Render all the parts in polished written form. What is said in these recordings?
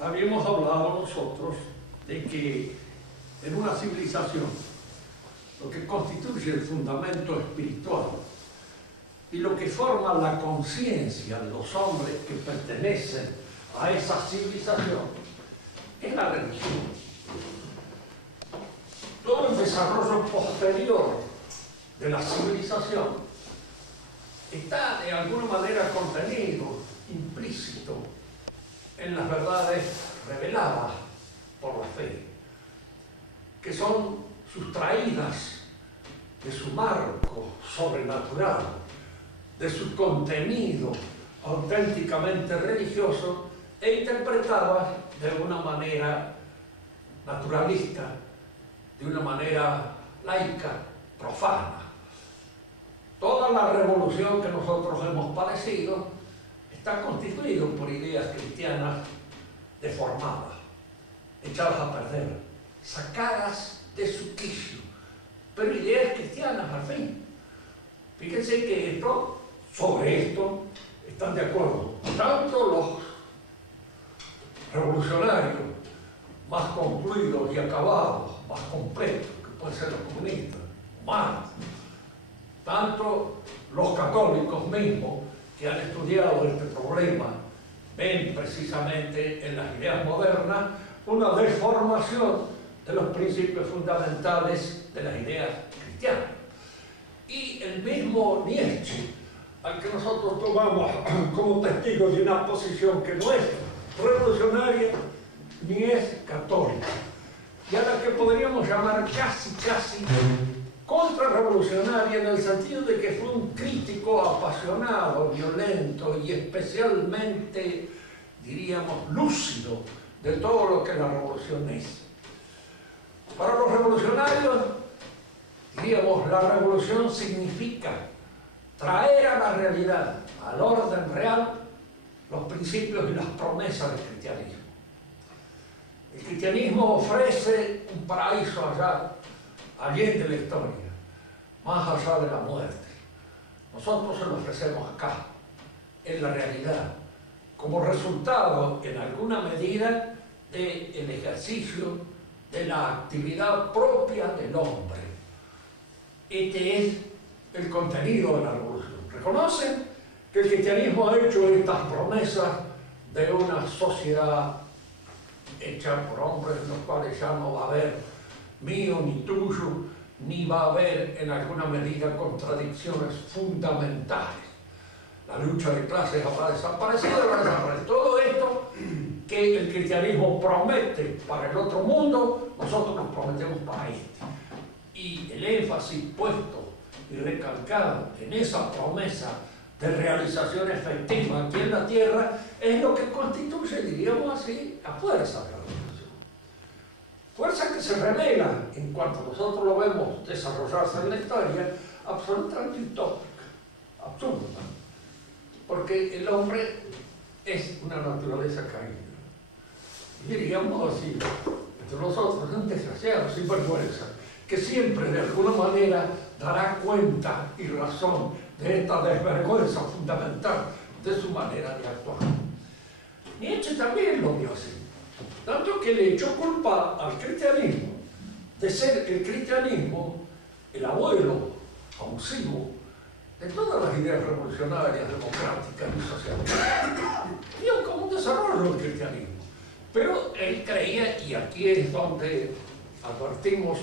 Habíamos hablado nosotros de que en una civilización lo que constituye el fundamento espiritual y lo que forma la conciencia de los hombres que pertenecen a esa civilización es la religión. Todo el desarrollo posterior de la civilización está de alguna manera contenido, implícito, en las verdades reveladas por la fe, que son sustraídas de su marco sobrenatural, de su contenido auténticamente religioso e interpretadas de una manera naturalista, de una manera laica, profana. Toda la revolución que nosotros hemos padecido está constituido por ideas cristianas deformadas, echadas a perder, sacadas de su quicio, pero ideas cristianas al fin. Fíjense que sobre esto están de acuerdo tanto los revolucionarios más concluidos y acabados, más completos, que pueden ser los comunistas, más, tanto los católicos mismos, que han estudiado este problema, ven precisamente en las ideas modernas una deformación de los principios fundamentales de las ideas cristianas. Y el mismo Nietzsche, al que nosotros tomamos como testigo de una posición que no es revolucionaria ni es católica, y a la que podríamos llamar casi contrarrevolucionaria, en el sentido de que fue un crítico apasionado, violento y especialmente, diríamos, lúcido de todo lo que la revolución es. Para los revolucionarios, diríamos, la revolución significa traer a la realidad, al orden real, los principios y las promesas del cristianismo. El cristianismo ofrece un paraíso allende la historia, más allá de la muerte. Nosotros se lo ofrecemos acá, en la realidad, como resultado, en alguna medida, del ejercicio de la actividad propia del hombre. Este es el contenido de la revolución. Reconocen que el cristianismo ha hecho estas promesas de una sociedad hecha por hombres, en los cuales ya no va a haber mío ni tuyo, ni va a haber en alguna medida contradicciones fundamentales. La lucha de clases ha desaparecido, todo esto que el cristianismo promete para el otro mundo, nosotros nos prometemos para este. Y el énfasis puesto y recalcado en esa promesa de realización efectiva aquí en la tierra es lo que constituye, diríamos así, la fuerza de la revolución. Fuerza que se revela, en cuanto nosotros lo vemos desarrollarse en la historia, absolutamente utópica, absurda, porque el hombre es una naturaleza caída. Y diríamos así, entre nosotros, un desgraciado sin vergüenza, que siempre de alguna manera dará cuenta y razón de esta desvergüenza fundamental de su manera de actuar. Nietzsche también lo vio así, tanto que le echó culpa al cristianismo de ser el cristianismo el abuelo abusivo de todas las ideas revolucionarias, democráticas y socialistas. Vio como un desarrollo del cristianismo, pero él creía, y aquí es donde advertimos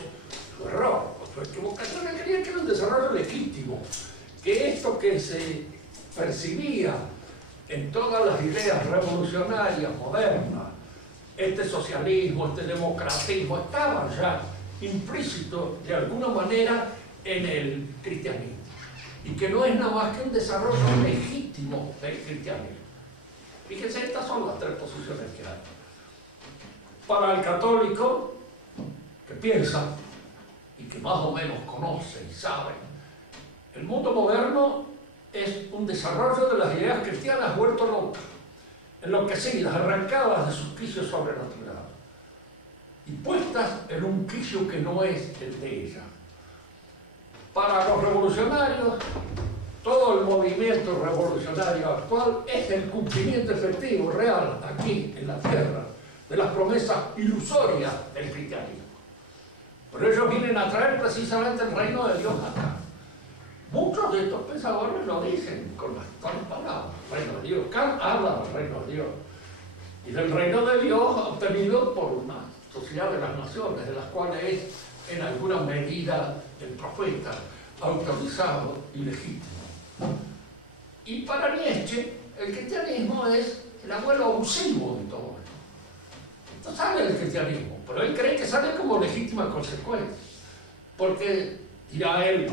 su error, su equivocación, él creía que era un desarrollo legítimo, que esto que se percibía en todas las ideas revolucionarias modernas, este socialismo, este democratismo, estaban ya implícitos de alguna manera en el cristianismo, y que no es nada más que un desarrollo legítimo del cristianismo. Fíjense, estas son las tres posiciones que hay. Para el católico, que piensa y que más o menos conoce y sabe, el mundo moderno es un desarrollo de las ideas cristianas vuelto locas, enloquecidas, arrancadas de sus quicios sobrenaturales y puestas en un quicio que no es el de ellas. Para los revolucionarios, todo el movimiento revolucionario actual es el cumplimiento efectivo, real, aquí en la tierra, de las promesas ilusorias del cristianismo. Pero ellos vienen a traer precisamente el reino de Dios acá. Muchos de estos pensadores lo dicen con las palabras, reino de Dios. Kant habla del reino de Dios y del reino de Dios obtenido por una sociedad de las naciones, de las cuales es en alguna medida el profeta autorizado y legítimo. Y para Nietzsche, el cristianismo es el abuelo abusivo de todo esto. Esto sale del cristianismo, pero él cree que sale como legítima consecuencia. Porque, dirá él,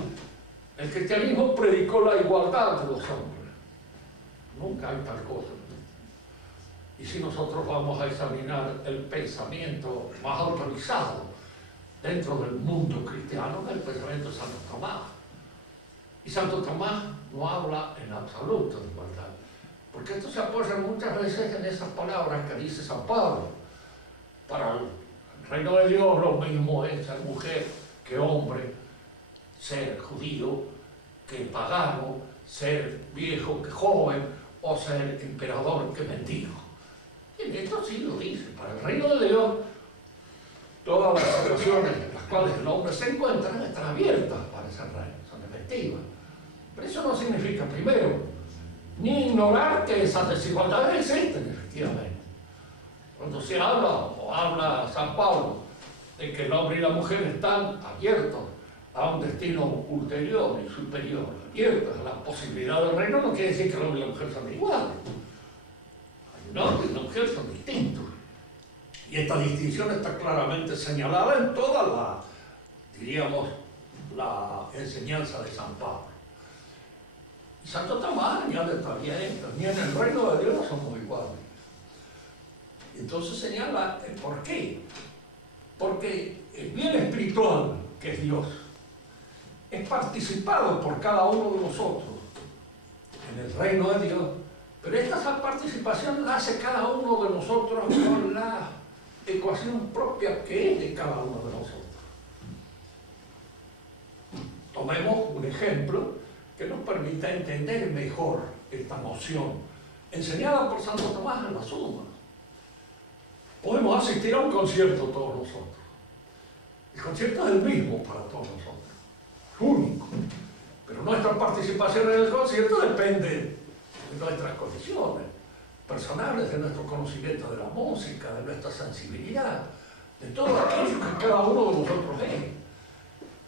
el cristianismo predicó la igualdad de los hombres. Nunca hay tal cosa. Y si nosotros vamos a examinar el pensamiento más autorizado dentro del mundo cristiano, el pensamiento de Santo Tomás. Y Santo Tomás no habla en absoluto de igualdad, porque esto se apoya muchas veces en esas palabras que dice San Pablo. Para el reino de Dios lo mismo es ser mujer que hombre, ser judío que pagano, ser viejo que joven, o ser emperador que mendigo. Y en esto sí lo dice. Para el reino de Dios, todas las situaciones en las cuales el hombre se encuentra están abiertas para ese reino, son efectivas. Pero eso no significa, primero, ni ignorar que esas desigualdades existen, efectivamente. Cuando se habla, o habla San Pablo, de que el hombre y la mujer están abiertos a un destino ulterior y superior, abiertos a la posibilidad del reino, no quiere decir que el hombre y la mujer son iguales. El hombre y la mujer son distintos. Y esta distinción está claramente señalada en toda la, diríamos, la enseñanza de San Pablo. Y Santo Tomás añade todavía esto: ni en el reino de Dios somos iguales. Y entonces señala el por qué. Porque el bien espiritual, que es Dios, es participado por cada uno de nosotros en el reino de Dios, pero esta participación la hace cada uno de nosotros con la ecuación propia que es de cada uno de nosotros. Tomemos un ejemplo que nos permita entender mejor esta noción, enseñada por Santo Tomás en la Suma. Podemos asistir a un concierto todos nosotros. El concierto es el mismo para todos nosotros, único. Pero nuestra participación en el concierto depende de nuestras condiciones personales, de nuestro conocimiento de la música, de nuestra sensibilidad, de todo aquello que cada uno de nosotros es.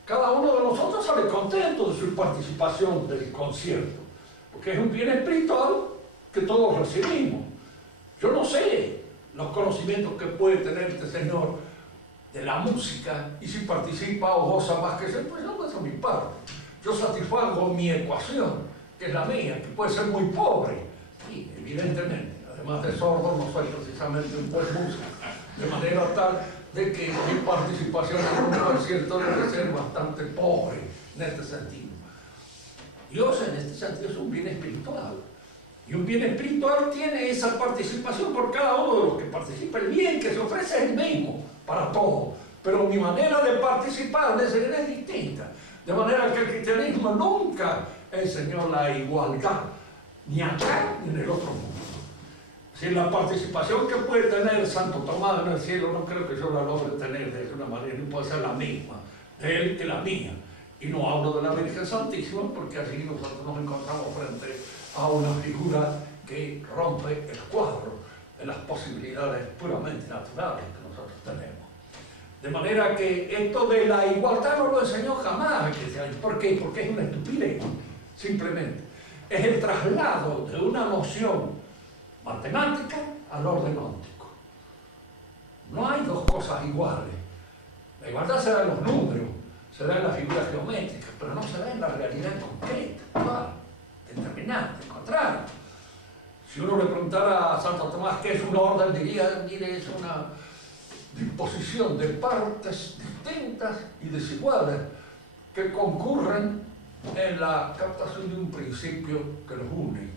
Cada uno de nosotros sale contento de su participación del concierto, porque es un bien espiritual que todos recibimos. Yo no sé los conocimientos que puede tener este señor de la música, y si participa o goza más que yo, pues yo no, eso es mi parte. Yo satisfago mi ecuación, que es la mía, que puede ser muy pobre, y evidentemente, además de sordo, no soy precisamente un buen músico, de manera tal de que mi participación en un concierto debe ser bastante pobre en este sentido. Dios en este sentido es un bien espiritual, y un bien espiritual tiene esa participación por cada uno de los que participa. El bien que se ofrece es el mismo para todos, pero mi manera de participar de ese bien es distinta, de manera que el cristianismo nunca enseñó la igualdad, ni acá ni en el otro mundo. Si la participación que puede tener Santo Tomás en el cielo, no creo que yo la logre tener de una manera, no puede ser la misma de él que la mía. Y no hablo de la Virgen Santísima, porque allí nosotros nos encontramos frente a una figura que rompe el cuadro de las posibilidades puramente naturales que nosotros tenemos. De manera que esto de la igualdad no lo enseñó jamás el cristianismo. ¿Por qué? Porque es una estupidez, simplemente. Es el traslado de una noción matemática al orden óptico. No hay dos cosas iguales. La igualdad se da en los números, se da en las figuras geométricas, pero no se da en la realidad concreta, igual, determinante, al contrario. Si uno le preguntara a Santo Tomás qué es un orden, diría, mire, es una disposición de partes distintas y desiguales que concurren en la captación de un principio que los une.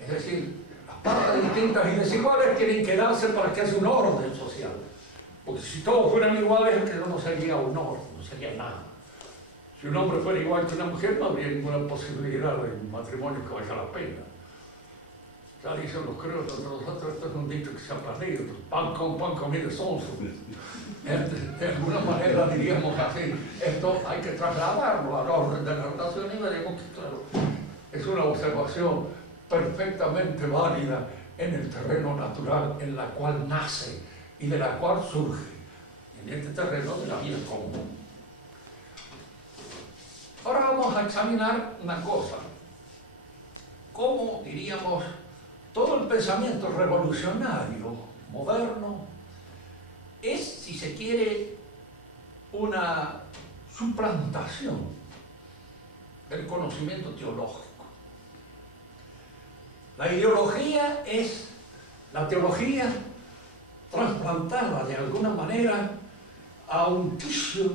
Es decir, las partes distintas y desiguales tienen que darse para que haya un orden social. Porque si todos fueran iguales, es que no sería un orden, no sería nada. Si un hombre fuera igual que una mujer, no habría ninguna posibilidad de un matrimonio que valga la pena. Ya dicen los criollos de nosotros, esto es un dicho que se ha aprendido, pan con pan comido sonso. De alguna manera diríamos así, esto hay que trasladarlo al orden de la relación y veremos que, claro, es una observación perfectamente válida en el terreno natural en la cual nace y de la cual surge, en este terreno de la vida común. Ahora vamos a examinar una cosa, cómo, diríamos, todo el pensamiento revolucionario, moderno, es, si se quiere, una suplantación del conocimiento teológico. La ideología es la teología trasplantada de alguna manera a un quicio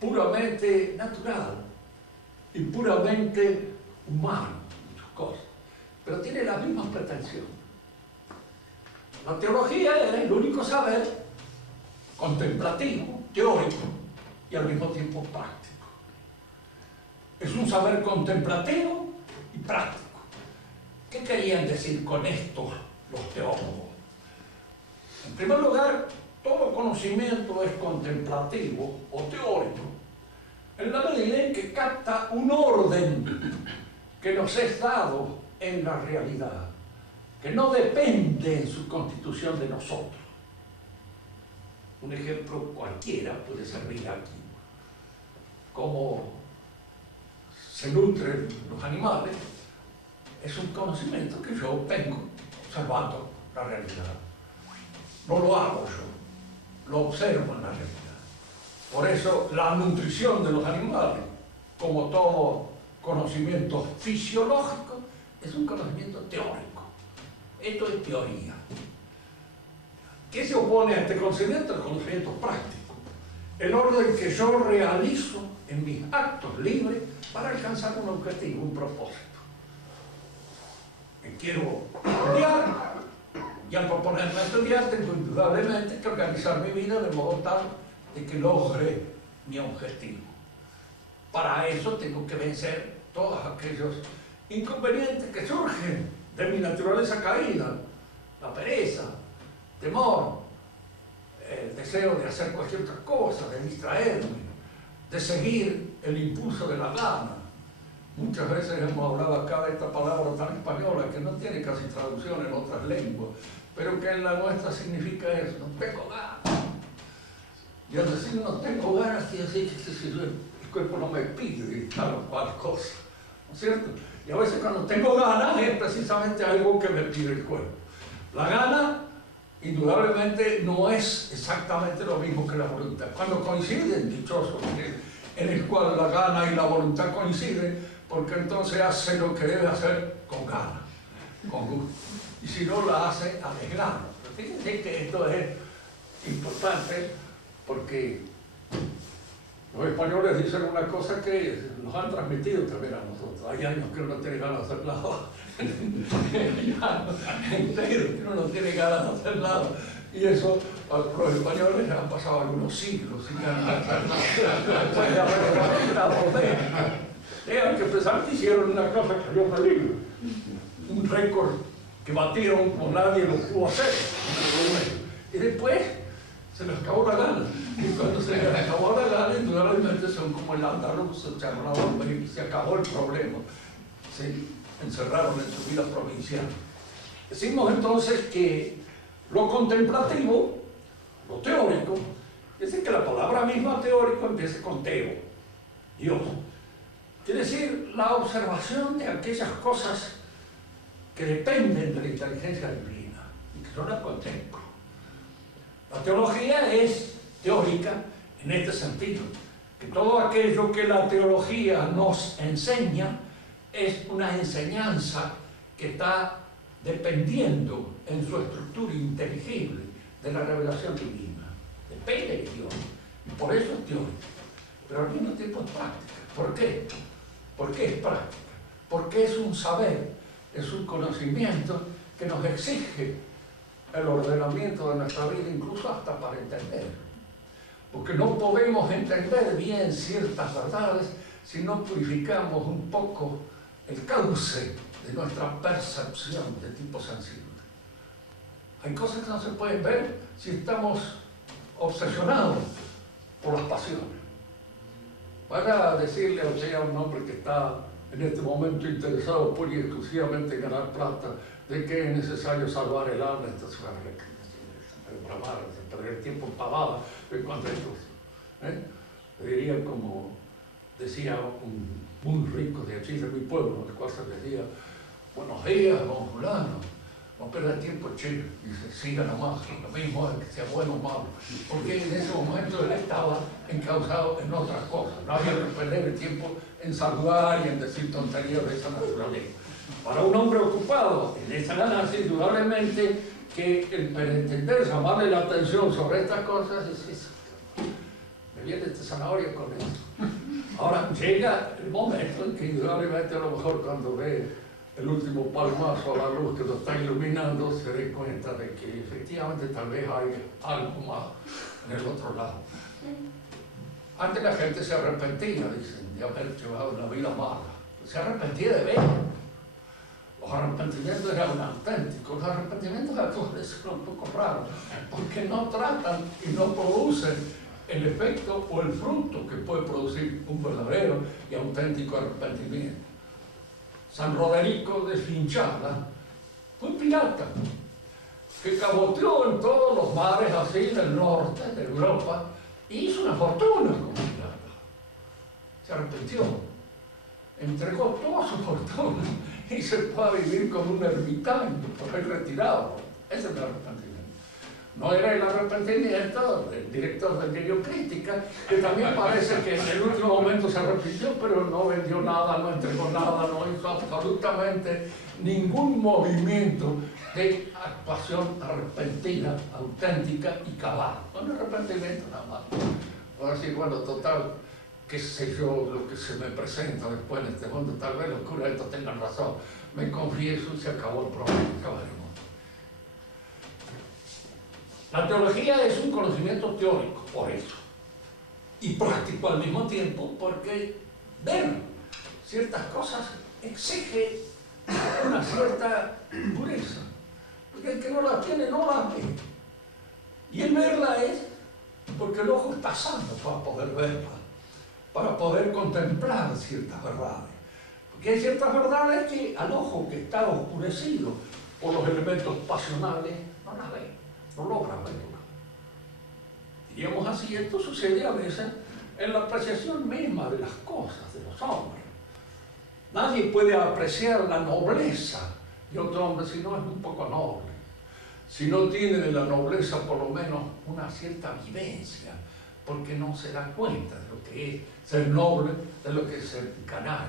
puramente natural y puramente humano, muchas cosas, pero tiene las mismas pretensiones. La teología era el único saber contemplativo, teórico y al mismo tiempo práctico. Es un saber contemplativo y práctico. ¿Qué querían decir con esto los teólogos? En primer lugar, todo conocimiento es contemplativo o teórico en la medida en que capta un orden que nos es dado en la realidad, que no depende en su constitución de nosotros. Un ejemplo cualquiera puede servir aquí. Cómo se nutren los animales es un conocimiento que yo obtengo observando la realidad. No lo hago yo, lo observo en la realidad. Por eso la nutrición de los animales, como todo conocimiento fisiológico, es un conocimiento teórico. Esto es teoría. ¿Qué se opone a este conocimiento? El conocimiento práctico. El orden que yo realizo en mis actos libres para alcanzar un objetivo, un propósito. Quiero estudiar, y al proponerme estudiar tengo indudablemente que organizar mi vida de modo tal de que logre mi objetivo. Para eso tengo que vencer todos aquellos inconvenientes que surgen de mi naturaleza caída, la pereza, temor, el deseo de hacer cualquier otra cosa, de distraerme, de seguir el impulso de la gana. Muchas veces hemos hablado acá de esta palabra tan española que no tiene casi traducción en otras lenguas, pero que en la nuestra significa eso, no tengo ganas. Y al decir no tengo ganas, quiere decir que el cuerpo no me pide tal o cual cosa, ¿no es cierto? Y a veces cuando tengo ganas es precisamente algo que me pide el cuerpo. La gana, indudablemente, no es exactamente lo mismo que la voluntad. Cuando coinciden, dichosos, en el cual la gana y la voluntad coinciden, porque entonces hace lo que debe hacer con ganas, con gusto. Y si no, la hace a desgano. Pero fíjense que esto es importante porque los españoles dicen una cosa que nos han transmitido también a nosotros. Hay años que uno no tiene ganas de hacer nada. Entero, que uno no tiene ganas de hacer nada. Y eso, a los españoles han pasado algunos siglos sin ganas de hacer nada. Después de haber una poder. Tengan que pensar que hicieron una cosa que salió peligro. Un récord que batieron como nadie lo pudo hacer. Y después se les acabó la gana. Y cuando se les acabó la gana, indudablemente son como el andaluz, se echaron la bomba y se acabó el problema. Se encerraron en su vida provincial. Decimos entonces que lo contemplativo, lo teórico, es decir, que la palabra misma teórico empieza con teo, Dios. Quiere decir la observación de aquellas cosas que dependen de la inteligencia divina y que yo las contemplo. La teología es teórica en este sentido, que todo aquello que la teología nos enseña es una enseñanza que está dependiendo en su estructura inteligible de la revelación divina. Depende de Dios, y por eso es teórica, pero al mismo tiempo es práctica. ¿Por qué? ¿Por qué es práctica? Porque es un saber, es un conocimiento que nos exige el ordenamiento de nuestra vida, incluso hasta para entender. Porque no podemos entender bien ciertas verdades si no purificamos un poco el cauce de nuestra percepción de tipo sensible. Hay cosas que no se pueden ver si estamos obsesionados por las pasiones. Para decirle a usted, a un hombre que está en este momento interesado pura y exclusivamente en ganar plata, de que es necesario salvar el alma, entonces va a perder tiempo en pavadas en cuanto a esto. Le diría, como decía un muy rico de aquí de mi pueblo, el cual se decía: buenos días, don fulano, no pierda tiempo, chico. Dice: siga nomás, lo mismo es que sea bueno o malo. Porque en ese momento él estaba encauzado en otras cosas. No había que perder el tiempo en saludar y en decir tonterías de esa naturaleza. Para un hombre ocupado en esa ganancia, indudablemente que el pretender llamarle la atención sobre estas cosas es eso. Me viene este zanahoria con eso. Ahora llega el momento en que indudablemente, a lo mejor cuando ve el último palmazo a la luz que lo está iluminando, se dé cuenta de que efectivamente tal vez hay algo más en el otro lado. Antes la gente se arrepentía, dicen, de haber llevado una vida mala. Se arrepentía de ver. Los arrepentimientos eran auténticos. Los arrepentimientos actuales son un poco raros, porque no tratan y no producen el efecto o el fruto que puede producir un verdadero y auténtico arrepentimiento. San Roderico de Finchala fue un pirata que caboteó en todos los mares así del norte de Europa y hizo una fortuna como pirata. Se arrepintió, entregó toda su fortuna y se fue a vivir como un ermitaño, por ahí retirado. Ese es el arrepentimiento. No era el arrepentimiento del director del diario Crítica, que también parece que en el último momento se arrepintió, pero no vendió nada, no entregó nada, no hizo absolutamente ningún movimiento de actuación arrepentina, auténtica y cabal. No un arrepentimiento nada más. Ahora sí, bueno, total, qué sé yo, lo que se me presenta después en este mundo, tal vez los curas estos tengan razón. Me confieso y se acabó el problema. La teología es un conocimiento teórico, por eso, y práctico al mismo tiempo, porque ver ciertas cosas exige una cierta pureza, porque el que no la tiene no la ve, y el verla es porque el ojo está sano para poder verla, para poder contemplar ciertas verdades, porque hay ciertas verdades que al ojo que está oscurecido por los elementos pasionales no las ve. No logra verla. Diríamos así, esto sucede a veces en la apreciación misma de las cosas, de los hombres. Nadie puede apreciar la nobleza de otro hombre si no es un poco noble, si no tiene de la nobleza por lo menos una cierta vivencia, porque no se da cuenta de lo que es ser noble, de lo que es ser canalla.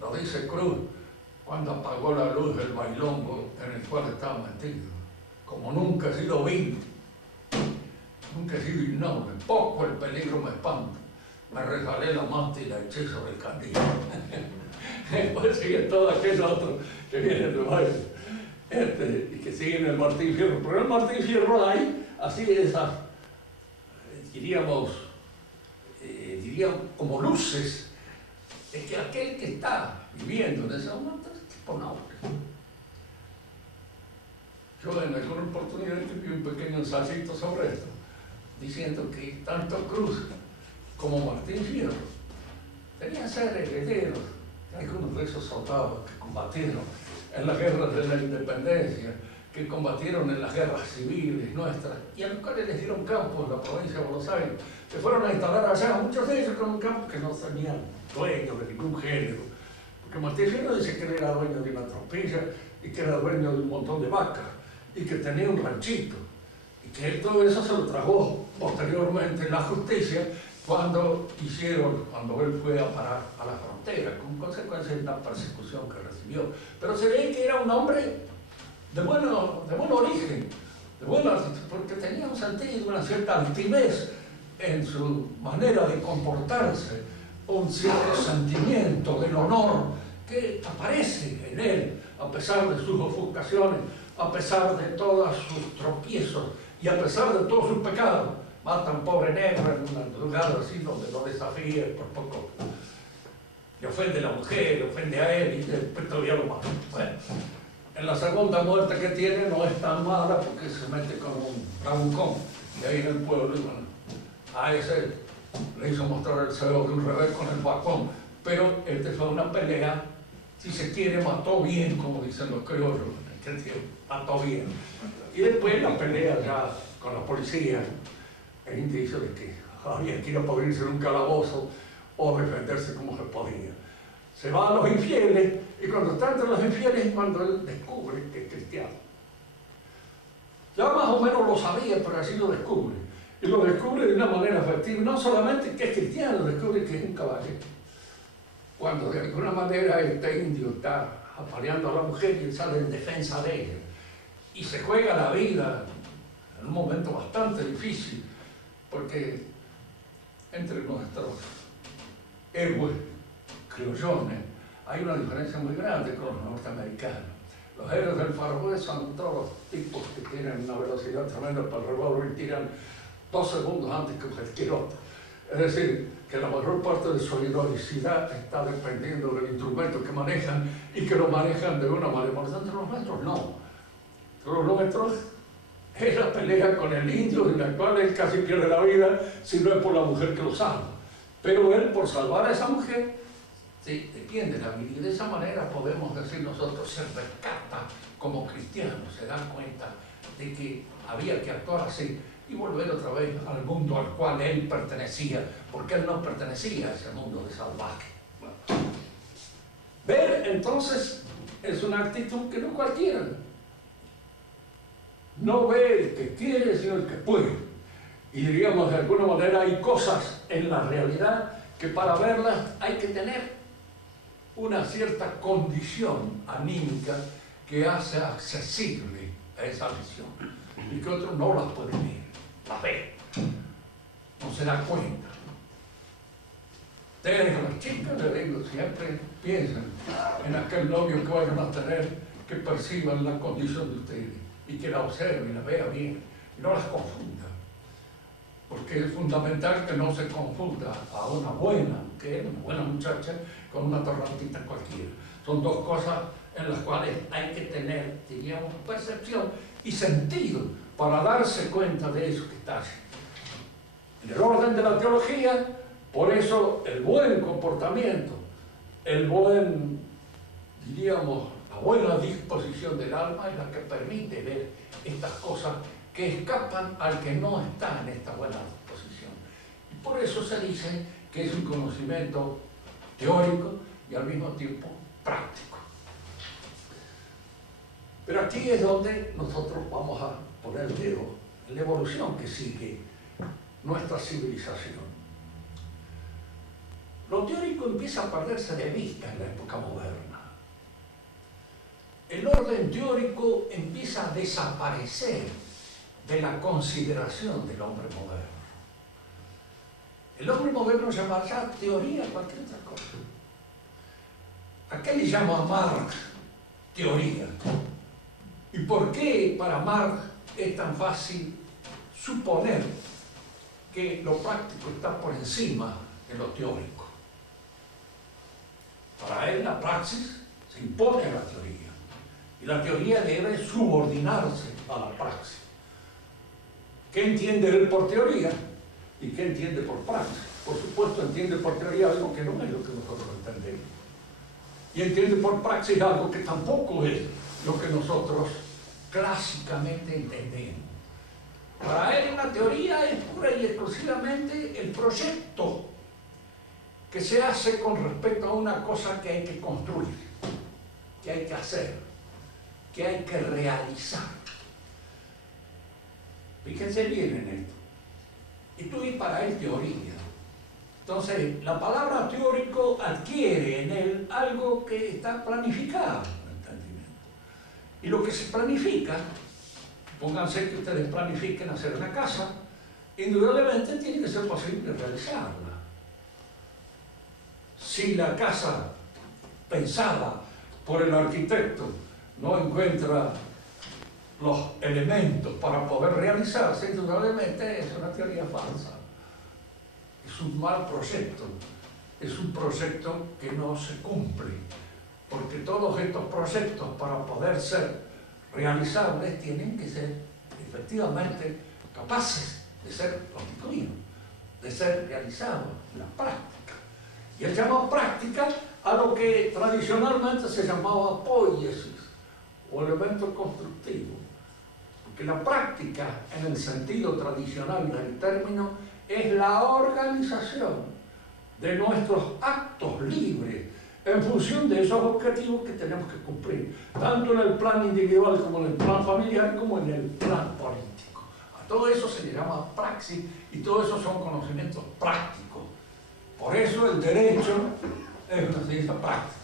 Lo dice Cruz cuando apagó la luz del bailongo en el cual estaba metido. Como nunca he sido vil, nunca he sido innoble, poco el peligro me espanta, me resbalé la manta y la eché sobre el candil. Después sigue todo aquel otro que viene del baile, y que sigue en el Martín Fierro. Pero el Martín Fierro hay así esas, diríamos, como luces, es que aquel que está viviendo en ese momento es tipo noble. Yo en alguna oportunidad escribí un pequeño ensayito sobre esto, diciendo que tanto Cruz como Martín Fierro tenían que ser herederos de algunos de esos soldados que combatieron en las guerras de la independencia, que combatieron en las guerras civiles nuestras, y a los cuales les dieron campos en la provincia de Buenos Aires, que fueron a instalar allá, muchos de ellos con un campo que no tenían dueño de ningún género, porque Martín Fierro dice que él era dueño de una tropilla y que era dueño de un montón de vacas y que tenía un ranchito, y que él todo eso se lo tragó posteriormente en la justicia cuando él fue a parar a la frontera, con consecuencia de una persecución que recibió. Pero se ve que era un hombre de buen origen, porque tenía un sentido, una cierta altivez en su manera de comportarse, un cierto sentimiento del honor que aparece en él, a pesar de sus ofuscaciones, a pesar de todos sus tropiezos y a pesar de todos sus pecados. Mata a un pobre negro en un lugar así donde lo desafía por poco. le ofende a la mujer, le ofende a él y después todavía lo mata. Bueno, en la segunda muerte que tiene no es tan mala porque se mete con un bravucón de ahí en el pueblo y bueno, a ese le hizo mostrar el cebo de un revés con el bastón, pero este fue una pelea, si se quiere, mató bien, como dicen los criollos, en aquel tiempo, mató bien. Y después la pelea ya con la policía, el indicio de que había que ir a pudrirse en un calabozo o defenderse como se podía. Se va a los infieles y cuando está entre los infieles es cuando él descubre que es cristiano. Ya más o menos lo sabía, pero así lo descubre. Y lo descubre de una manera efectiva. No solamente que es cristiano, descubre que es un caballero. Cuando de alguna manera este indio está apaleando a la mujer y él sale en defensa de ella. Y se juega la vida en un momento bastante difícil, porque entre nuestros héroes criollones hay una diferencia muy grande con los norteamericanos. Los héroes del Far West son todos los tipos que tienen una velocidad tremenda para el revólver y tiran 2 segundos antes que cualquier otro. Es decir, que la mayor parte de su heroicidad está dependiendo del instrumento que manejan y que lo manejan de una manera. Por tanto, los nuestros no. Los nuestros es la pelea con el indio, en la cual él casi pierde la vida si no es por la mujer que lo salva. Pero él, por salvar a esa mujer, se defiende la vida. Y de esa manera podemos decir nosotros, se rescata como cristiano, se da cuenta de que había que actuar así y volver otra vez al mundo al cual él pertenecía, porque él no pertenecía a ese mundo de salvaje. Bueno. Ver, entonces, es una actitud que no cualquiera. No ve el que quiere, sino el que puede. Y diríamos, de alguna manera, hay cosas en la realidad que para verlas hay que tener una cierta condición anímica que hace accesible a esa visión y que otros no las pueden ver, las ve, no se da cuenta. Ustedes, las chicas, les digo, siempre piensen en aquel novio que vayan a tener, que perciban la condición de ustedes y que la observen, la vean bien y no las confundan. Porque es fundamental que no se confunda a una buena mujer, una buena muchacha, con una torrantita cualquiera. Son dos cosas en las cuales hay que tener, diríamos, percepción y sentido para darse cuenta de eso que está haciendo. En el orden de la teología, por eso el buen comportamiento, el buen, diríamos, la buena disposición del alma es la que permite ver estas cosas que escapan al que no está en esta buena disposición. Y por eso se dice que es un conocimiento teórico y al mismo tiempo práctico. Pero aquí es donde nosotros vamos a poner el dedo en la evolución que sigue nuestra civilización. Lo teórico empieza a perderse de vista en la época moderna. El orden teórico empieza a desaparecer de la consideración del hombre moderno. El hombre moderno llama ya teoría a cualquier otra cosa. ¿A qué le llama a Marx teoría? ¿Y por qué para Marx es tan fácil suponer que lo práctico está por encima de lo teórico? Para él la praxis se impone a la teoría y la teoría debe subordinarse a la praxis. ¿Qué entiende él por teoría y qué entiende por praxis? Por supuesto, entiende por teoría algo que no es lo que nosotros entendemos. Y entiende por praxis algo que tampoco es lo que nosotros clásicamente entendemos. Para él una teoría es pura y exclusivamente el proyecto que se hace con respecto a una cosa que hay que construir, que hay que hacer, que hay que realizar. Fíjense bien en esto. Esto es para él teoría. Entonces, la palabra teórico adquiere en él algo que está planificado en el entendimiento. Y lo que se planifica, pónganse que ustedes planifiquen hacer una casa, indudablemente tiene que ser posible realizarla. Si la casa pensada por el arquitecto no encuentra los elementos para poder realizarse, indudablemente es una teoría falsa. Es un mal proyecto es un proyecto que no se cumple, porque todos estos proyectos, para poder ser realizables, tienen que ser efectivamente capaces de ser constituidos, de ser realizados en la práctica. Y él llamó práctica a lo que tradicionalmente se llamaba poiesis, o elemento constructivo. Porque la práctica, en el sentido tradicional del término, es la organización de nuestros actos libres en función de esos objetivos que tenemos que cumplir, tanto en el plan individual como en el plan familiar, como en el plan político. A todo eso se le llama praxis y todo eso son conocimientos prácticos. Por eso el derecho es una ciencia práctica.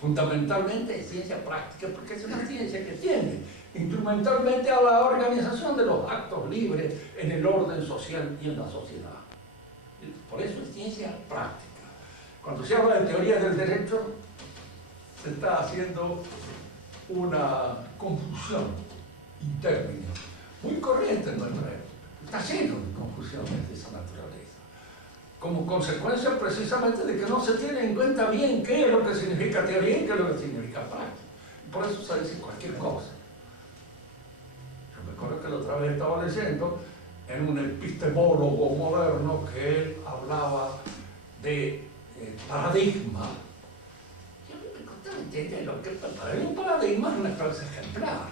Fundamentalmente es ciencia práctica porque es una ciencia que tiende instrumentalmente a la organización de los actos libres en el orden social y en la sociedad. Por eso es ciencia práctica. Cuando se habla de teoría del derecho, se está haciendo una confusión interna, muy corriente en nuestra época. Está lleno de confusiones de esa naturaleza, como consecuencia precisamente de que no se tiene en cuenta bien qué es lo que significa teoría y qué es lo que significa práctica. Y por eso se dice cualquier cosa. Yo me acuerdo que la otra vez estaba leyendo en un epistemólogo moderno que él hablaba de paradigma. Yo me costaba entender lo que para él un paradigma es una clase ejemplar.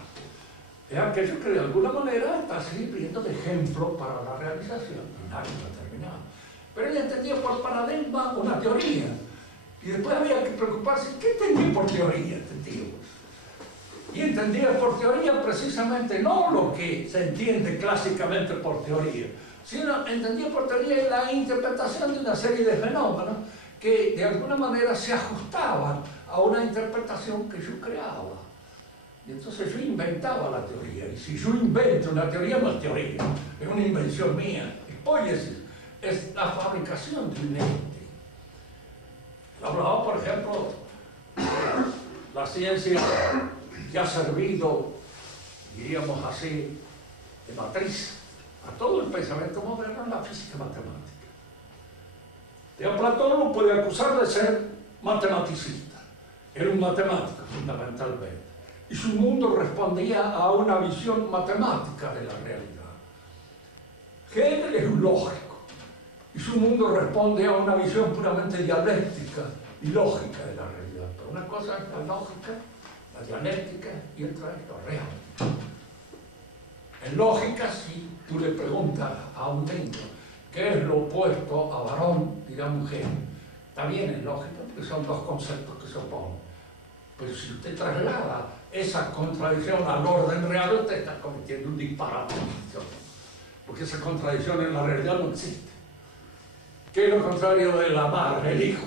Es aquello que de alguna manera está sirviendo de ejemplo para la realización en algo determinado. Pero él entendía por paradigma una teoría. Y después había que preocuparse, ¿qué entendía por teoría este tío? Y entendía por teoría precisamente no lo que se entiende clásicamente por teoría, sino entendía por teoría la interpretación de una serie de fenómenos que de alguna manera se ajustaban a una interpretación que yo creaba. Y entonces yo inventaba la teoría. Y si yo invento una teoría, no es teoría, es una invención mía. Hipótesis es la fabricación de un ente. Hablaba, por ejemplo, la ciencia que ha servido, diríamos así, de matriz a todo el pensamiento moderno en la física matemática. A Platón lo puede acusar de ser matematicista. Era un matemático fundamentalmente. Y su mundo respondía a una visión matemática de la realidad. Hegel es un lógico. Y su mundo responde a una visión puramente dialéctica y lógica de la realidad. Pero una cosa es la lógica, la dialéctica, y otra es lo real. En lógica, si tú le preguntas a un niño qué es lo opuesto a varón, dirá mujer. Está bien en lógica, porque son dos conceptos que se oponen. Pero si usted traslada esa contradicción al orden real, usted está cometiendo un disparate. Porque esa contradicción en la realidad no existe. ¿Qué es lo contrario de la madre, el hijo?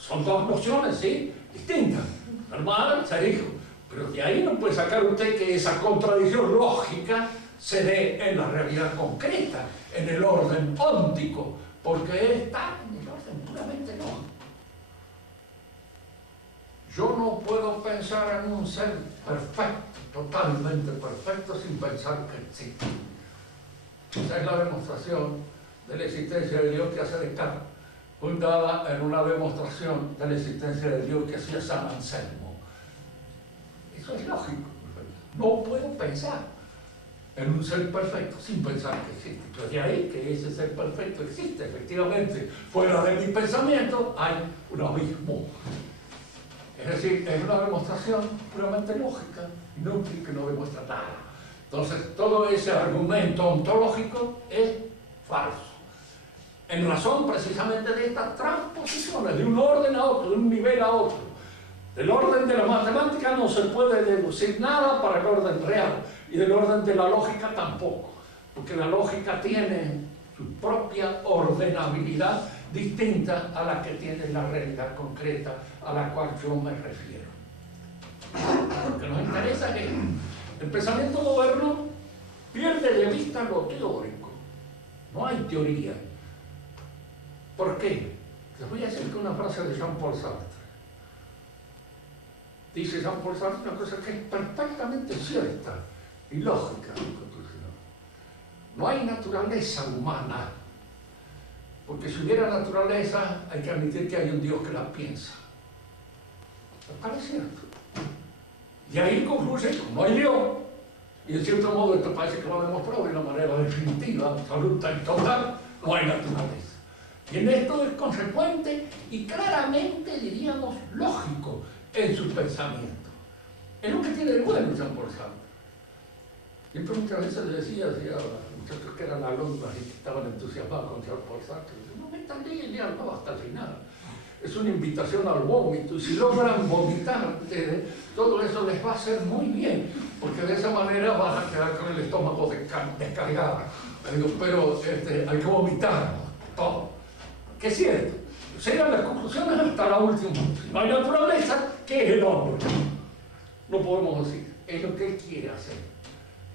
Son dos nociones, ¿sí? Distintas. La madre, ser hijo. Pero de ahí no puede sacar usted que esa contradicción lógica se dé en la realidad concreta, en el orden óntico, porque está en el orden puramente lógico. Yo no puedo pensar en un ser perfecto, totalmente perfecto, sin pensar que existe. Esa es la demostración de la existencia de Dios que hace Descartes, fundada en una demostración de la existencia de Dios que hacía San Anselmo. Eso es lógico. No puedo pensar en un ser perfecto sin pensar que existe. Entonces de ahí que ese ser perfecto existe, efectivamente. Fuera de mi pensamiento hay un abismo. Es decir, es una demostración puramente lógica, inútil, que no demuestra nada. Entonces, todo ese argumento ontológico es falso. En razón precisamente de estas transposiciones, de un orden a otro, de un nivel a otro. Del orden de la matemática no se puede deducir nada para el orden real, y del orden de la lógica tampoco, porque la lógica tiene su propia ordenabilidad distinta a la que tiene la realidad concreta a la cual yo me refiero. Lo que nos interesa es que el pensamiento moderno pierde de vista lo teórico. No hay teoría. ¿Por qué? Les voy a decir que una frase de Jean-Paul Sartre. Dice Jean-Paul Sartre una cosa que es perfectamente cierta y lógica. No hay naturaleza humana Porque si hubiera naturaleza, hay que admitir que hay un Dios que la piensa. ¿Me parece cierto? Y ahí concluye, como hay Dios, y en cierto modo esto parece que lo ha demostrado de una manera definitiva, absoluta y total, no hay naturaleza. Y en esto es consecuente y claramente, diríamos, lógico en su pensamiento. Es lo que tiene de bueno Jean Paul Sartre. Siempre muchas veces le decía a muchachos que eran alumnos y que estaban entusiasmados con Jean Paul Sartre, no me están leyendo hasta el final. Es una invitación al vómito, y si logran vomitar, todo eso les va a hacer muy bien, porque de esa manera van a quedar con el estómago descargado. Pero hay que vomitar todo. Que es cierto, llegan las conclusiones hasta la última. Si no hay naturaleza, ¿qué es el hombre? No podemos decir, es lo que él quiere hacer,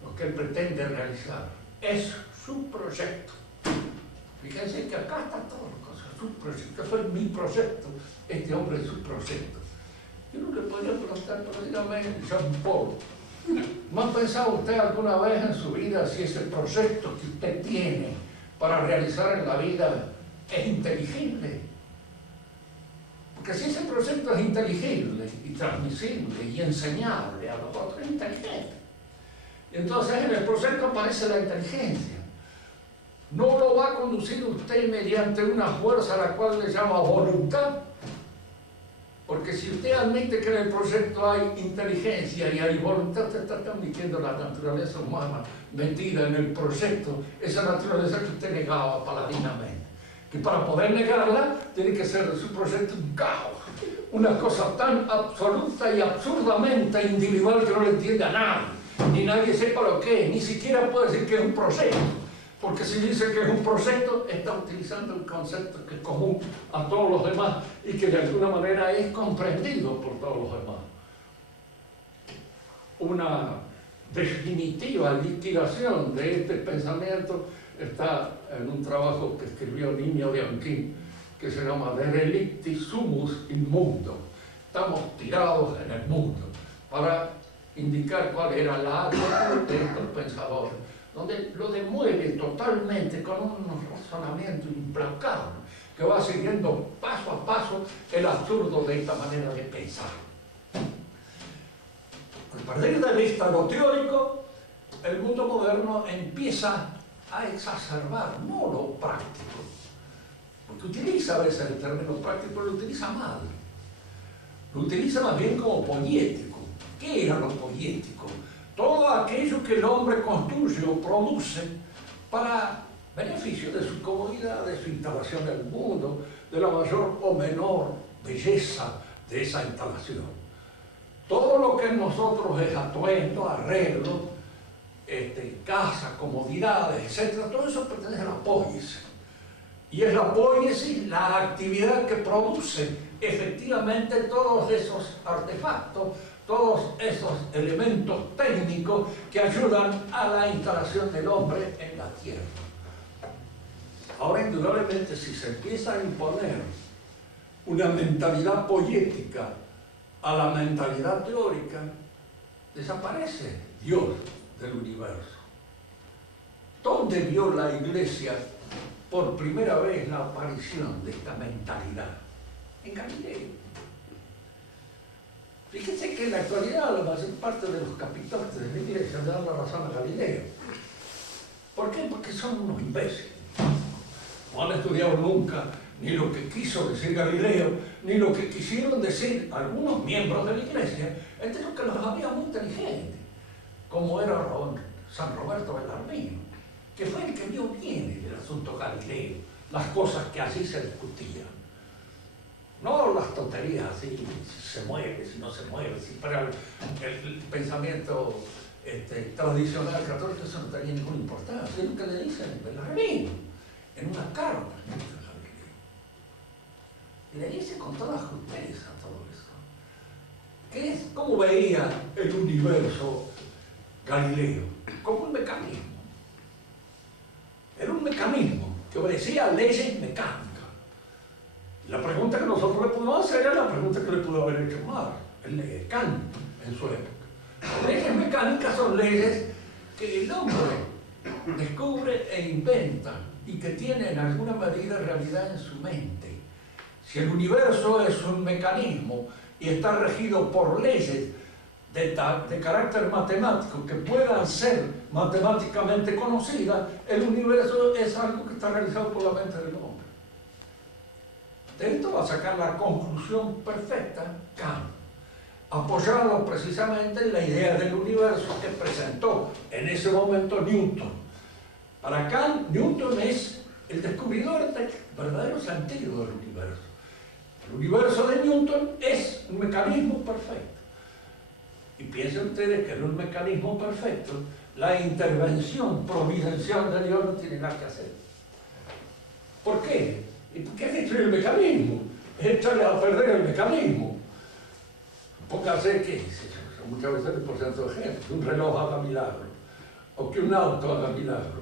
lo que él pretende realizar, es su proyecto. Fíjense que acá está todo. Su proyecto, fue mi proyecto, este hombre es su proyecto. Yo no le podría preguntar, pero dígame, Jean Paul, ¿no ha pensado usted alguna vez en su vida si ese proyecto que usted tiene para realizar en la vida es inteligible? Porque si ese proyecto es inteligible y transmisible y enseñable a los otros, es inteligente. Y entonces en el proyecto aparece la inteligencia. No lo va a conducir usted mediante una fuerza a la cual le llama voluntad, porque si usted admite que en el proyecto hay inteligencia y hay voluntad, usted está admitiendo la naturaleza humana metida en el proyecto, esa naturaleza que usted negaba paladinamente. Que para poder negarla, tiene que ser de su proyecto un caos, una cosa tan absoluta y absurdamente individual que no le entiende a nadie, ni nadie sepa lo que es, ni siquiera puede decir que es un proyecto. Porque si dice que es un proyecto, está utilizando un concepto que es común a todos los demás y que de alguna manera es comprendido por todos los demás. Una definitiva liquidación de este pensamiento está en un trabajo que escribió Niño de Anquín, que se llama De Relicti Sumus in Mundo. Estamos tirados en el mundo, para indicar cuál era la actitud de estos pensadores, donde lo demueve totalmente con un razonamiento implacable que va siguiendo paso a paso el absurdo de esta manera de pensar. Al perder de vista lo teórico, el mundo moderno empieza a exacerbar, no lo práctico, porque utiliza a veces el término práctico, pero lo utiliza mal. Lo utiliza más bien como poético. ¿Qué era lo poético? Todo aquello que el hombre construye o produce para beneficio de su comodidad, de su instalación en el mundo, de la mayor o menor belleza de esa instalación. Todo lo que en nosotros es atuendo, arreglo, casa, comodidades, etc., todo eso pertenece a la poiesis. Y es la poiesis la actividad que produce efectivamente todos esos artefactos, todos esos elementos técnicos que ayudan a la instalación del hombre en la tierra. Ahora, indudablemente, si se empieza a imponer una mentalidad poética a la mentalidad teórica, desaparece Dios del universo. ¿Dónde vio la Iglesia por primera vez la aparición de esta mentalidad? En Galileo. Fíjense que en la actualidad la mayor parte de los capitales de la Iglesia le dan la razón a Galileo. ¿Por qué? Porque son unos imbéciles. No han estudiado nunca ni lo que quiso decir Galileo, ni lo que quisieron decir algunos miembros de la Iglesia, entre los que los había muy inteligentes, como era San Roberto Bellarmino, que fue el que vio bien el asunto Galileo, las cosas que así se discutían. No las tonterías así, si se mueve, si no se mueve, si para el pensamiento tradicional católico eso no tenía ninguna importancia. Es lo que le dicen Bellarmino en una carta. Y le dice con toda justeza todo eso. ¿Cómo veía el universo Galileo? Como un mecanismo. Era un mecanismo que obedecía a leyes mecánicas. La pregunta que nosotros le podemos hacer es la pregunta que le pudo haber hecho Kant en su época. Las leyes mecánicas son leyes que el hombre descubre e inventa y que tiene en alguna medida realidad en su mente. Si el universo es un mecanismo y está regido por leyes de carácter matemático que puedan ser matemáticamente conocidas, el universo es algo que está realizado por la mente del hombre. De esto va a sacar la conclusión perfecta Kant, apoyado precisamente en la idea del universo que presentó en ese momento Newton. Para Kant, Newton es el descubridor del verdadero sentido del universo. El universo de Newton es un mecanismo perfecto. Y piensen ustedes que en un mecanismo perfecto, la intervención providencial de Dios no tiene nada que hacer. ¿Por qué? ¿Y por qué es destruir el mecanismo? Es echarle a perder el mecanismo. Póngase que, muchas veces por cierto ejemplo, que un reloj haga milagro, o que un auto haga milagro,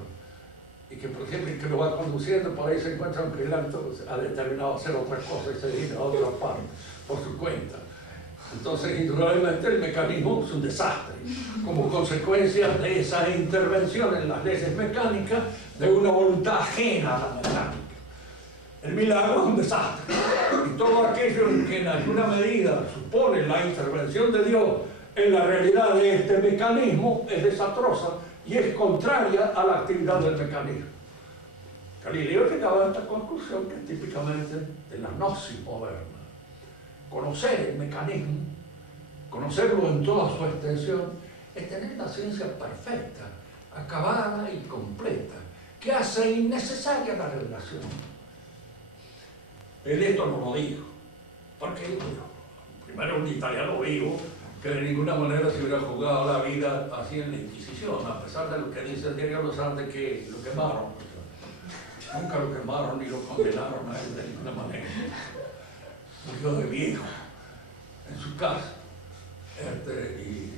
y que por ejemplo que lo va conduciendo, por ahí se encuentra que el auto ha determinado hacer otra cosa y se dirige a otra parte, por su cuenta. Entonces, indudablemente, el mecanismo es un desastre, como consecuencia de esa intervención en las leyes mecánicas de una voluntad ajena a la mecánica. El milagro es un desastre. Y todo aquello que en alguna medida supone la intervención de Dios en la realidad de este mecanismo es desastrosa y es contraria a la actividad del mecanismo. Galileo llegaba a esta conclusión que es típicamente de la gnosis moderna. Conocer el mecanismo, conocerlo en toda su extensión, es tener la ciencia perfecta, acabada y completa, que hace innecesaria la revelación. Él esto no lo dijo, porque primero un italiano vivo que de ninguna manera se hubiera jugado la vida así en la Inquisición, a pesar de lo que dice el diario Los Andes que lo quemaron. Nunca lo quemaron ni lo condenaron a él de ninguna manera. Murió de viejo en su casa. Y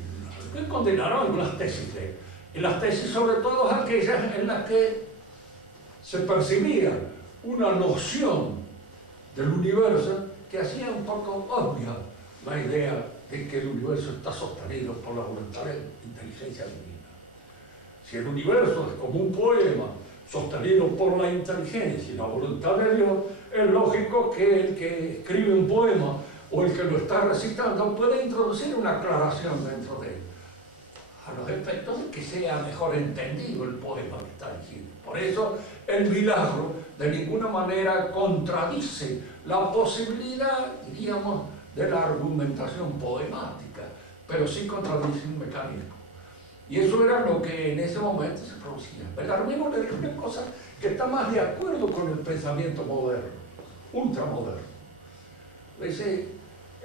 le condenaron algunas tesis de él. Y las tesis sobre todo aquellas en las que se percibía una noción del universo que hacía un poco obvia la idea de que el universo está sostenido por la voluntad de inteligencia divina. Si el universo es como un poema sostenido por la inteligencia y la voluntad de Dios, es lógico que el que escribe un poema o el que lo está recitando puede introducir una aclaración dentro de él, a los efectos de que sea mejor entendido el poema que está diciendo. Por eso el milagro de ninguna manera contradice la posibilidad, diríamos, de la argumentación poemática, pero sí contradice un mecanismo. Y eso era lo que en ese momento se producía. El darwinismo es una cosa que está más de acuerdo con el pensamiento moderno, ultramoderno. Dice,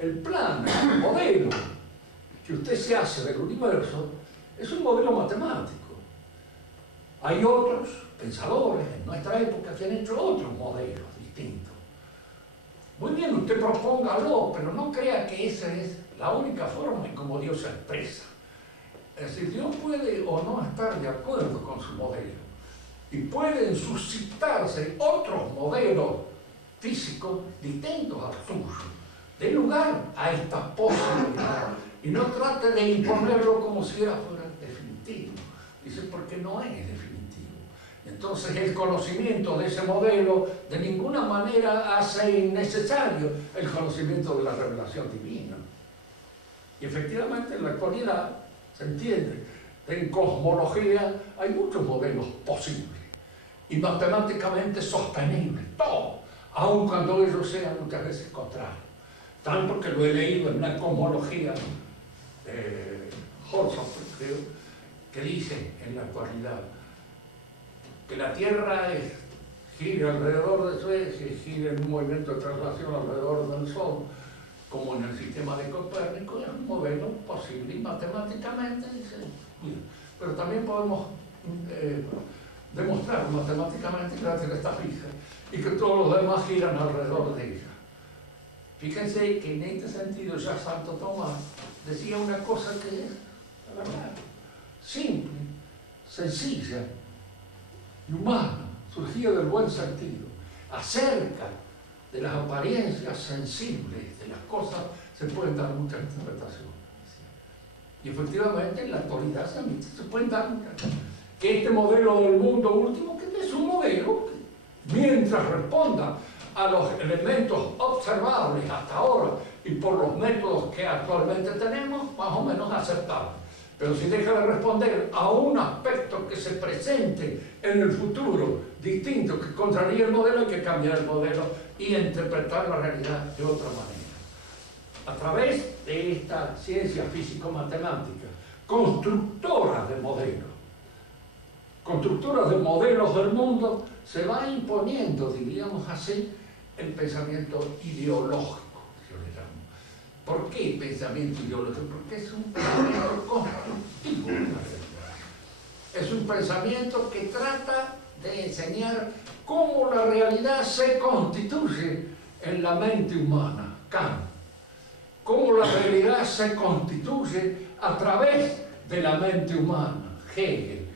el plan, el modelo que usted se hace del universo es un modelo matemático. Hay otros pensadores en nuestra época que han hecho otros modelos distintos. Muy bien, usted propóngalo, pero no crea que esa es la única forma en cómo Dios se expresa. Es decir, Dios puede o no estar de acuerdo con su modelo y pueden suscitarse otros modelos físicos distintos al suyo. Dé lugar a esta posibilidad y no trate de imponerlo como si fuera definitivo. Dice, porque no es definitivo. Entonces el conocimiento de ese modelo de ninguna manera hace innecesario el conocimiento de la revelación divina. Y efectivamente en la actualidad se entiende, en cosmología hay muchos modelos posibles y matemáticamente sostenibles, todo, aun cuando ellos sean muchas veces contrarios. Tanto que lo he leído en una cosmología de Holzhauer, creo, que dice en la actualidad que la Tierra gira alrededor de su eje, gira en un movimiento de traslación alrededor del Sol, como en el sistema de Copérnico, es un modelo posible y matemáticamente dice, mira, pero también podemos demostrar matemáticamente que la Tierra está fija y que todos los demás giran alrededor de ella. Fíjense que en este sentido ya Santo Tomás decía una cosa que es, la verdad, simple, sencilla y humana, surgía del buen sentido, acerca de las apariencias sensibles de las cosas se pueden dar muchas interpretaciones. Y efectivamente en la actualidad se pueden dar muchas. que este modelo del mundo último, que es un modelo que, mientras responda a los elementos observables hasta ahora y por los métodos que actualmente tenemos, más o menos aceptable. Pero si deja de responder a un aspecto que se presente en el futuro distinto, que contraría el modelo, hay que cambiar el modelo y interpretar la realidad de otra manera. A través de esta ciencia físico-matemática, constructora de modelos del mundo, se va imponiendo, diríamos así, el pensamiento ideológico. ¿Por qué pensamiento ideológico? Porque es un pensamiento constructivo de la realidad. Es un pensamiento que trata de enseñar cómo la realidad se constituye en la mente humana, Kant. Cómo la realidad se constituye a través de la mente humana, Hegel.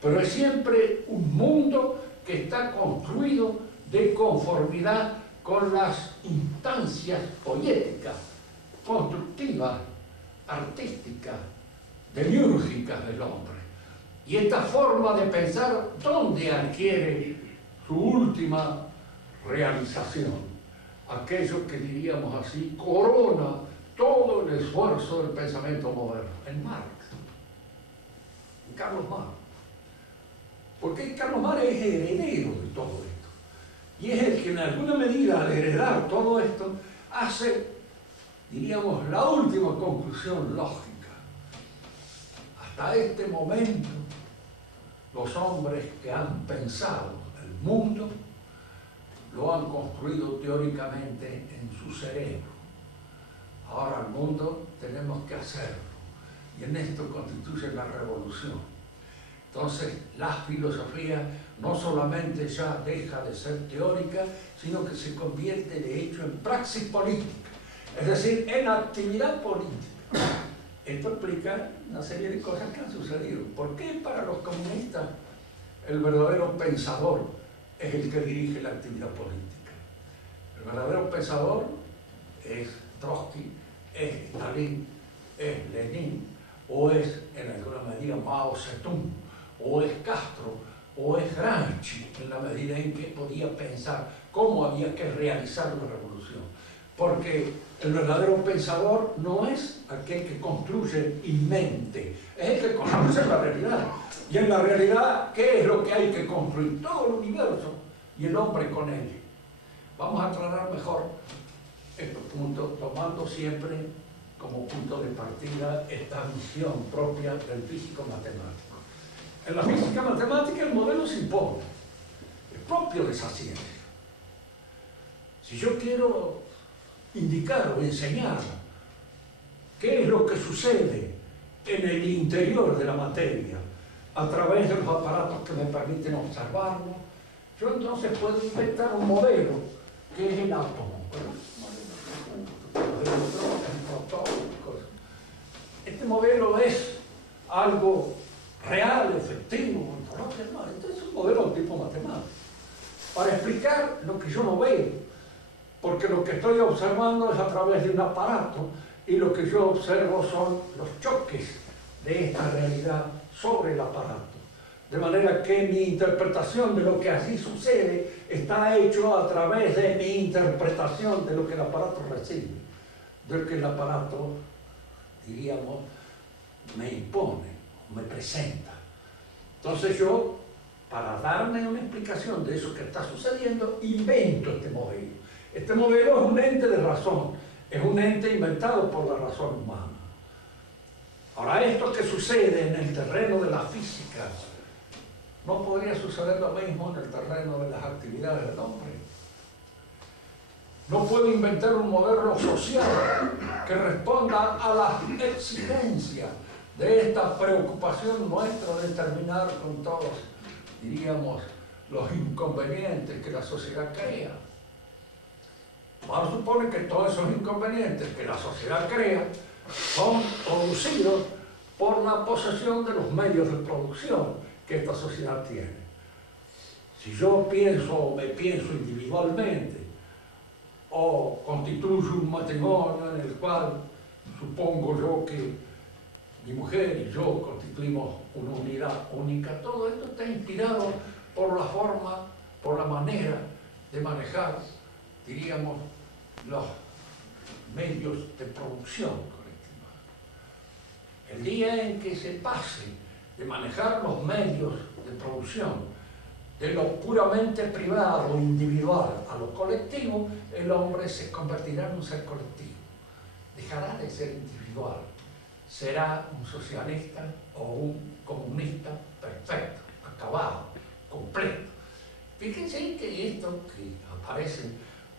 Pero es siempre un mundo que está construido de conformidad con las instancias poéticas, constructivas, artísticas, demiúrgicas del hombre. Y esta forma de pensar, ¿dónde adquiere su última realización? Aquello que diríamos así, corona todo el esfuerzo del pensamiento moderno, en Marx, en Carlos Marx. Porque Carlos Marx es heredero de todo esto. Y es el que en alguna medida, al heredar todo esto, hace, diríamos, la última conclusión lógica. Hasta este momento, los hombres que han pensado el mundo lo han construido teóricamente en su cerebro. Ahora el mundo tenemos que hacerlo. Y en esto constituye la revolución. Entonces, la filosofía no solamente ya deja de ser teórica, sino que se convierte de hecho en praxis política. Es decir, en actividad política. Esto explica una serie de cosas que han sucedido. ¿Por qué para los comunistas el verdadero pensador es el que dirige la actividad política? El verdadero pensador es Trotsky, es Stalin, es Lenin, o es en alguna medida Mao Zedong, o es Castro, o es Gramsci, en la medida en que podía pensar cómo había que realizar la revolución. Porque el verdadero pensador no es aquel que construye en mente, es el que conoce la realidad. Y en la realidad, ¿qué es lo que hay que construir? Todo el universo y el hombre con él. Vamos a aclarar mejor estos puntos, tomando siempre como punto de partida esta visión propia del físico matemático. En la física matemática el modelo se impone, es propio de esa ciencia. Si yo quiero indicar o enseñar qué es lo que sucede en el interior de la materia a través de los aparatos que me permiten observarlo, yo entonces puedo inventar un modelo que es el átomo. Este modelo es algo real, efectivo, este es un modelo de tipo matemático para explicar lo que yo no veo, porque lo que estoy observando es a través de un aparato y lo que yo observo son los choques de esta realidad sobre el aparato. De manera que mi interpretación de lo que así sucede está hecho a través de mi interpretación de lo que el aparato recibe, de lo que el aparato, diríamos, me impone, me presenta. Entonces yo, para darme una explicación de eso que está sucediendo, invento este modelo. Este modelo es un ente de razón, es un ente inventado por la razón humana. Ahora, esto que sucede en el terreno de la física, ¿no podría suceder lo mismo en el terreno de las actividades del hombre? No puedo inventar un modelo social que responda a las exigencias de esta preocupación nuestra de terminar con todos, diríamos, los inconvenientes que la sociedad crea. Vamos a suponer que todos esos inconvenientes que la sociedad crea son producidos por la posesión de los medios de producción que esta sociedad tiene. Si yo pienso o me pienso individualmente, o constituyo un matrimonio en el cual supongo yo que mi mujer y yo constituimos una unidad única. Todo esto está inspirado por la forma, por la manera de manejar, diríamos, los medios de producción colectiva. El día en que se pase de manejar los medios de producción de lo puramente privado o individual a lo colectivo, el hombre se convertirá en un ser colectivo. Dejará de ser individual. Será un socialista o un comunista perfecto, acabado, completo. Fíjense que esto que aparece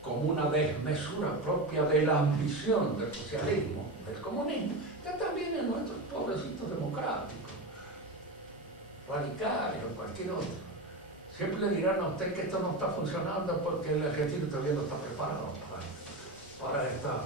como una desmesura propia de la ambición del socialismo, del comunismo, está también en nuestros pobrecitos democráticos, radicales o cualquier otro. Siempre le dirán a usted que esto no está funcionando porque el argentino todavía no está preparado para esta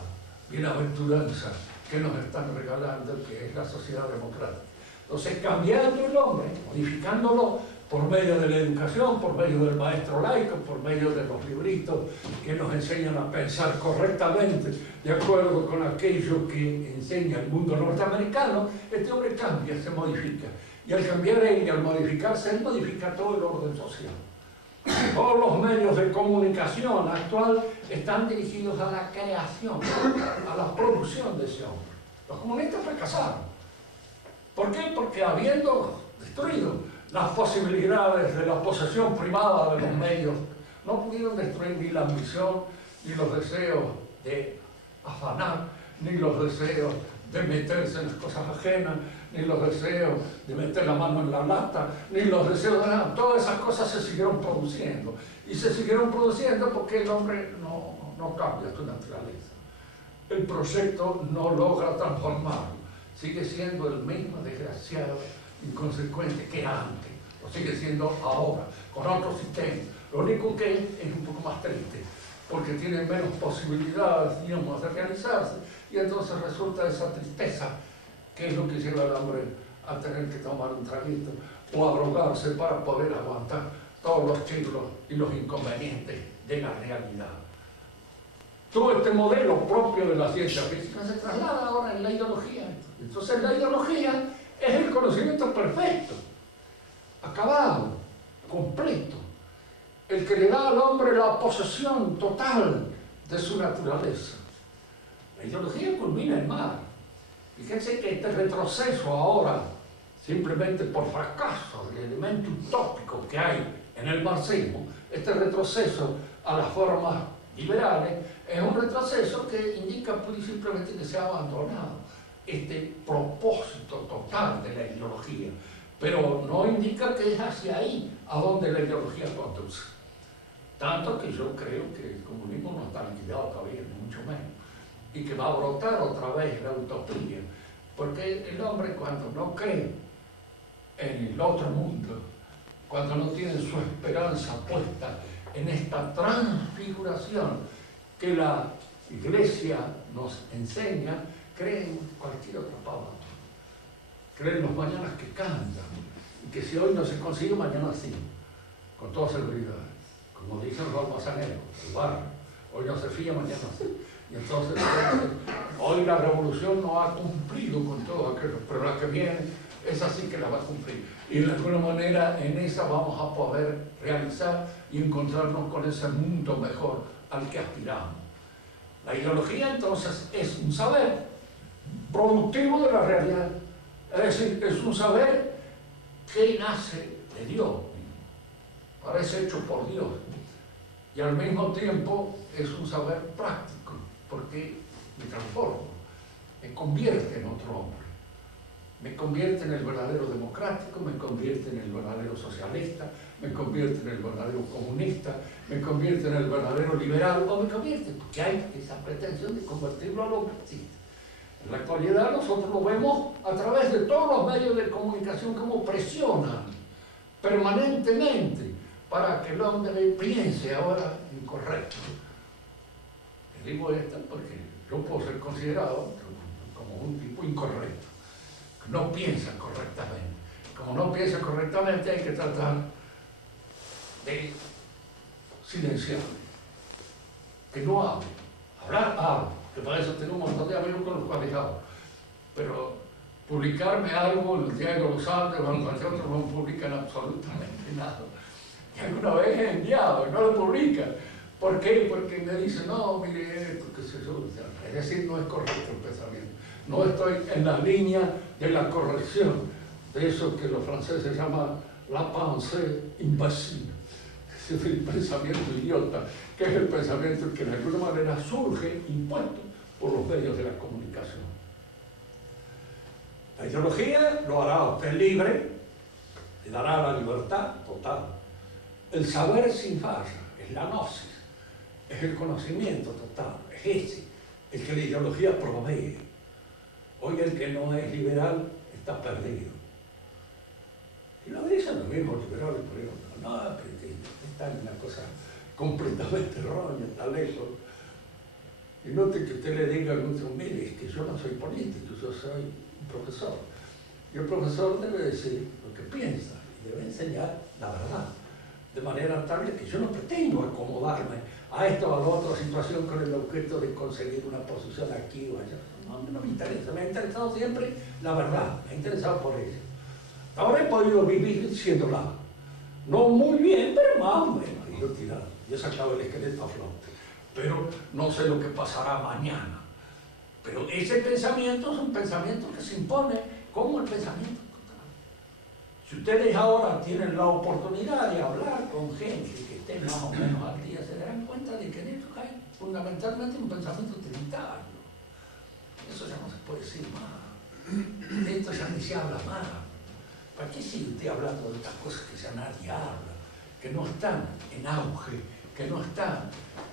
bienaventuranza que nos están regalando, que es la sociedad democrática. Entonces, cambiando el hombre, modificándolo por medio de la educación, por medio del maestro laico, por medio de los libritos que nos enseñan a pensar correctamente de acuerdo con aquello que enseña el mundo norteamericano, este hombre cambia, se modifica. Y al cambiar él y al modificarse, él modifica todo el orden social. Todos los medios de comunicación actual están dirigidos a la creación, a la producción de ese hombre. Los comunistas fracasaron. ¿Por qué? Porque habiendo destruido las posibilidades de la posesión privada de los medios, no pudieron destruir ni la ambición, ni los deseos de afanar, ni los deseos de meterse en las cosas ajenas, ni los deseos de meter la mano en la lata, ni los deseos de nada. Todas esas cosas se siguieron produciendo. Y se siguieron produciendo porque el hombre no cambia su naturaleza. El proyecto no logra transformarlo. Sigue siendo el mismo desgraciado, inconsecuente que era antes. Lo sigue siendo ahora, con otro sistema. Lo único que es un poco más triste, porque tiene menos posibilidades, digamos, de realizarse, y entonces resulta esa tristeza, que es lo que lleva al hombre a tener que tomar un traguito o a drogarse para poder aguantar todos los chirlos y los inconvenientes de la realidad. Todo este modelo propio de la ciencia física se traslada ahora en la ideología. Entonces la ideología es el conocimiento perfecto, acabado, completo, el que le da al hombre la posesión total de su naturaleza. La ideología culmina en mar. Fíjense que este retroceso ahora, simplemente por fracaso del elemento utópico que hay en el marxismo, este retroceso a las formas liberales, es un retroceso que indica pura y simplemente que se ha abandonado este propósito total de la ideología, pero no indica que es hacia ahí a donde la ideología conduce. Tanto que yo creo que el comunismo no está liquidado todavía, ni mucho menos, y que va a brotar otra vez la utopía, porque el hombre cuando no cree en el otro mundo, cuando no tiene su esperanza puesta en esta transfiguración que la Iglesia nos enseña, cree en cualquier otra pava, cree en los mañanas que cantan, y que si hoy no se consigue, mañana sí, con toda seguridad, como dicen los almazaneros, el barrio, hoy no se fía, mañana sí. Y entonces, hoy la revolución no ha cumplido con todo aquello, pero la que viene, esa sí que la va a cumplir. Y de alguna manera en esa vamos a poder realizar y encontrarnos con ese mundo mejor al que aspiramos. La ideología entonces es un saber productivo de la realidad. Es decir, es un saber que nace de Dios, parece hecho por Dios. Y al mismo tiempo es un saber práctico, porque me transforma, me convierte en otro hombre, me convierte en el verdadero democrático, me convierte en el verdadero socialista, me convierte en el verdadero comunista, me convierte en el verdadero liberal, o me convierte, porque hay esa pretensión de convertirlo a lo que existe. En la actualidad nosotros lo vemos a través de todos los medios de comunicación como presionan permanentemente para que el hombre piense ahora incorrecto. Le digo esto porque yo puedo ser considerado como un tipo incorrecto, que no piensa correctamente. Como no piensa correctamente, hay que tratar de silenciar, que no hable. Hablar, hablo, que para eso tengo un montón de amigos con los cuales hablo, pero publicarme algo en el Diario de los Andes o en cualquier otro, no publican absolutamente nada. Y alguna vez he enviado y no lo publican. ¿Por qué? Porque me dicen, no, mire esto, qué sé yo. Es decir, no es correcto el pensamiento. No estoy en la línea de la corrección, de eso que los franceses llaman la pensée imbécile, es decir, el pensamiento idiota, que es el pensamiento que de alguna manera surge impuesto por los medios de la comunicación. La ideología lo hará a usted libre, le dará la libertad total. El saber sin falla es la gnosis, es el conocimiento total, es ese, el que la ideología provee. Hoy el que no es liberal está perdido. Y lo dicen los mismos liberales, por ejemplo, no, pero está en una cosa completamente errónea, está lejos. Y note que usted le diga a algún mire, es que yo no soy político, yo soy un profesor. Y el profesor debe decir lo que piensa y debe enseñar la verdad. De manera tal que yo no pretendo acomodarme a esta o a la otra situación con el objeto de conseguir una posición aquí o allá. No me interesa, me ha interesado siempre la verdad, me ha interesado por ella. Ahora he podido vivir siéndola. No muy bien, pero más o menos. Yo he sacado el esqueleto a flote. Pero no sé lo que pasará mañana. Pero ese pensamiento es un pensamiento que se impone como el pensamiento total. Si ustedes ahora tienen la oportunidad de hablar con gente que esté más o menos al día, se darán cuenta de que en esto hay fundamentalmente un pensamiento utilitario. Eso ya no se puede decir más. De esto ya ni se habla más. ¿Para qué sigue usted hablando de estas cosas que ya nadie habla, que no están en auge, que no están,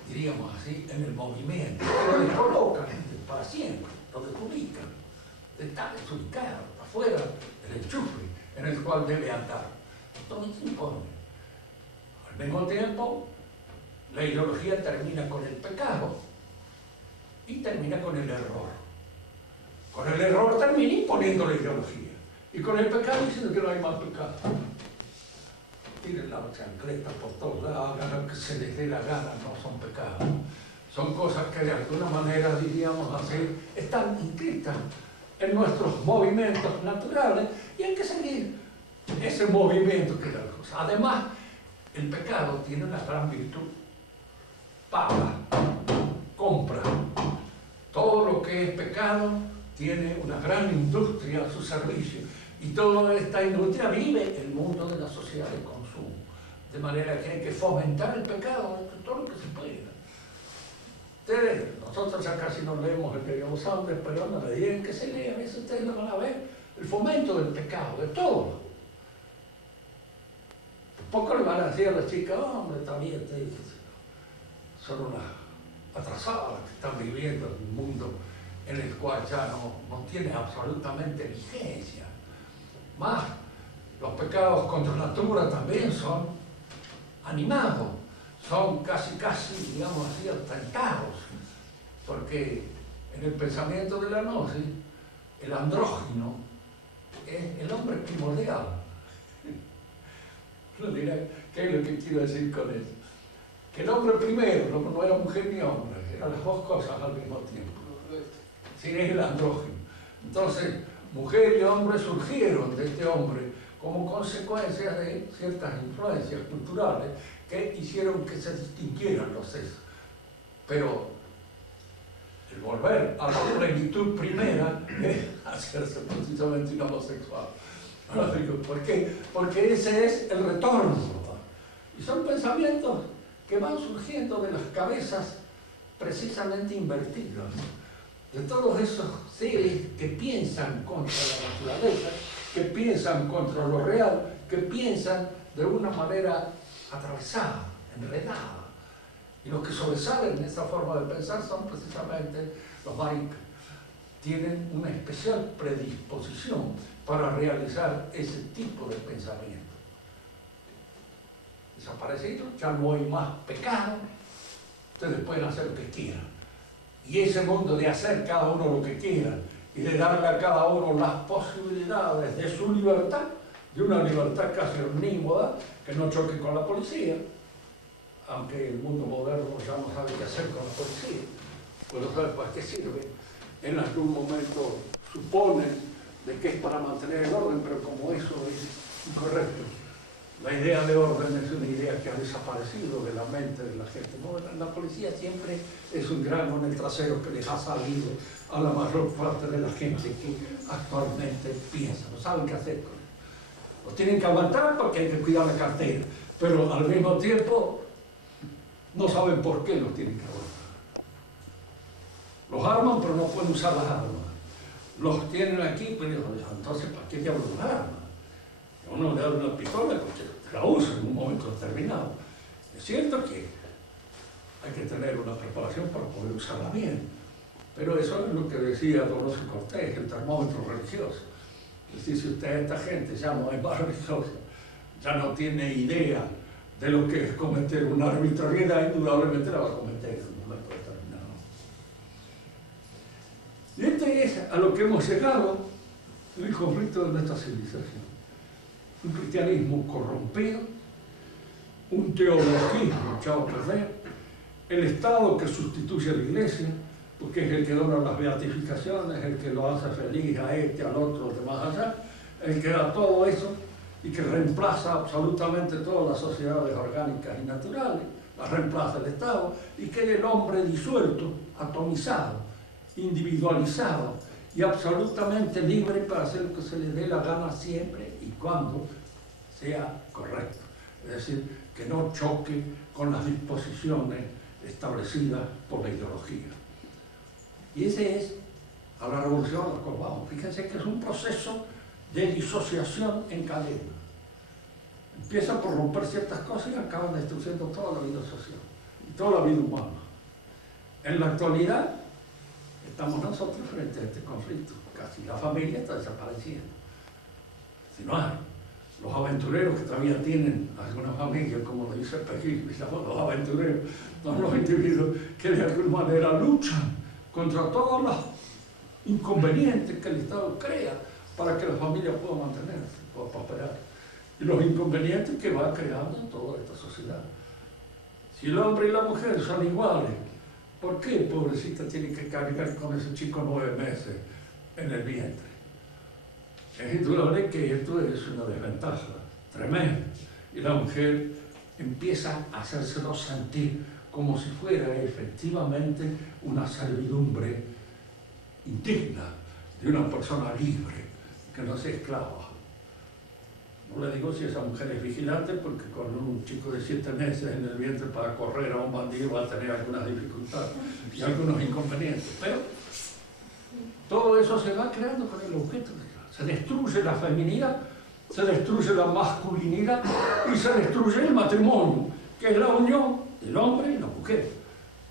diríamos así, en el movimiento, pero les colocan para siempre, lo desubican, está desubicado, afuera del enchufe en el cual debe andar? Entonces se impone. Al mismo tiempo, la ideología termina con el pecado y termina con el error. Con el error termina imponiendo la ideología. Y con el pecado diciendo que no hay más pecado. Tiren la chancleta por todos lados, hagan lo que se les dé la gana, no son pecados. Son cosas que de alguna manera, diríamos así, están inscritas en nuestros movimientos naturales y hay que seguir ese movimiento que es la cosa. Además, el pecado tiene una gran virtud. Paga, compra. Todo lo que es pecado tiene una gran industria a su servicio. Y toda esta industria vive el mundo de la sociedad de consumo. De manera que hay que fomentar el pecado todo lo que se pueda. Nosotros ya casi no leemos el Diario de los Andes, pero en la medida en que se lee, a veces ustedes lo van a ver, el fomento del pecado, de todo. Poco le van a decir a las chicas, hombre, también son unas atrasadas que están viviendo en un mundo en el cual ya no tiene absolutamente vigencia. Más, los pecados contra la natura también son animados, son casi, digamos así, ostentados, porque en el pensamiento de la gnosis, el andrógino es el hombre primordial. Uno dirá, ¿qué es lo que quiero decir con eso? Que el hombre primero no era mujer ni hombre, eran las dos cosas al mismo tiempo. Sí, es el andrógino. Entonces, mujer y hombre surgieron de este hombre como consecuencia de ciertas influencias culturales que hicieron que se distinguieran los sexos. Pero el volver a la plenitud primera es hacerse precisamente un homosexual. ¿Por qué? Porque ese es el retorno. Y son pensamientos que van surgiendo de las cabezas precisamente invertidas. De todos esos seres que piensan contra la naturaleza, que piensan contra lo real, que piensan de una manera atravesada, enredada. Y los que sobresalen en esa forma de pensar son precisamente los maricas. Tienen una especial predisposición para realizar ese tipo de pensamiento. Desaparecido, ya no hay más pecado, ustedes pueden hacer lo que quieran. Y ese mundo de hacer cada uno lo que quiera y de darle a cada uno las posibilidades de su libertad, de una libertad casi omnímoda, que no choque con la policía, aunque el mundo moderno ya no sabe qué hacer con la policía. Pues no sabe para qué sirve. En algún momento suponen de que es para mantener el orden, pero como eso es incorrecto. La idea de orden es una idea que ha desaparecido de la mente de la gente. ¿No? La policía siempre es un grano en el trasero que les ha salido a la mayor parte de la gente que actualmente piensa. No saben qué hacer con eso. Lo tienen que aguantar porque hay que cuidar la cartera, pero al mismo tiempo no saben por qué los tienen que aguantar. Los arman, pero no pueden usar las armas. Los tienen aquí, pero entonces ¿para qué diablos las armas? Uno le da una pistola porque la usa en un momento determinado. Es cierto que hay que tener una preparación para poder usarla bien, pero eso es lo que decía Donoso Cortés, el termómetro religioso. Es decir, si usted a esta gente ya no es más religiosa, ya no tiene idea de lo que es cometer una arbitrariedad, indudablemente la va a cometer en un momento determinado. Y este es a lo que hemos llegado en el conflicto de nuestra civilización. Un cristianismo corrompido, un teologismo echado a perder, el Estado que sustituye a la Iglesia, porque es el que dona las beatificaciones, el que lo hace feliz a este, al otro, a los demás allá, el que da todo eso y que reemplaza absolutamente todas las sociedades orgánicas y naturales, las reemplaza el Estado, y queda el hombre disuelto, atomizado, individualizado y absolutamente libre para hacer lo que se le dé la gana siempre y cuando sea correcto. Es decir, que no choque con las disposiciones establecidas por la ideología. Y ese es a la revolución a la cual vamos. Fíjense que es un proceso de disociación en cadena. Empieza por romper ciertas cosas y acaba destruyendo toda la vida social y toda la vida humana. En la actualidad estamos nosotros frente a este conflicto. Casi la familia está desapareciendo. Si no hay los aventureros que todavía tienen algunas familias, como lo dice Peguil, los aventureros, son los individuos que de alguna manera luchan contra todos los inconvenientes que el Estado crea para que la familia pueda mantenerse, pueda prosperar. Y los inconvenientes que va creando en toda esta sociedad. Si el hombre y la mujer son iguales, ¿por qué, pobrecita, tiene que cargar con ese chico 9 meses en el vientre? Es indudable que esto es una desventaja tremenda. Y la mujer empieza a hacérselo sentir como si fuera efectivamente una servidumbre indigna de una persona libre, que no sea esclava. No le digo si esa mujer es vigilante, porque con un chico de 7 meses en el vientre para correr a un bandido va a tener algunas dificultades y algunos inconvenientes. Pero todo eso se va creando con el objeto. Se destruye la feminidad, se destruye la masculinidad y se destruye el matrimonio, que es la unión del hombre y la mujer,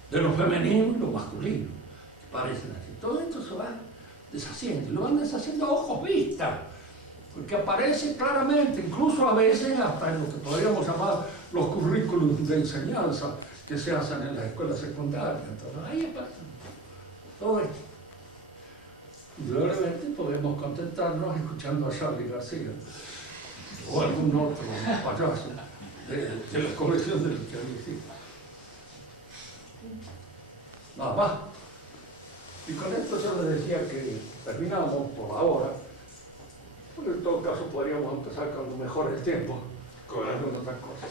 de lo femenino y lo masculino, que parecen así. Todo esto se va deshaciendo, y lo van deshaciendo a ojos vistas, porque aparece claramente, incluso a veces hasta en lo que podríamos llamar los currículos de enseñanza que se hacen en las escuelas secundarias. Entonces, ahí aparece todo esto. Indudablemente podemos contentarnos escuchando a Charly García o algún otro payaso de la colección de los que había sido. Nada más. Y con esto yo les decía que terminamos por ahora. Pero en todo caso podríamos empezar con los mejores tiempos, con alguna otra cosa.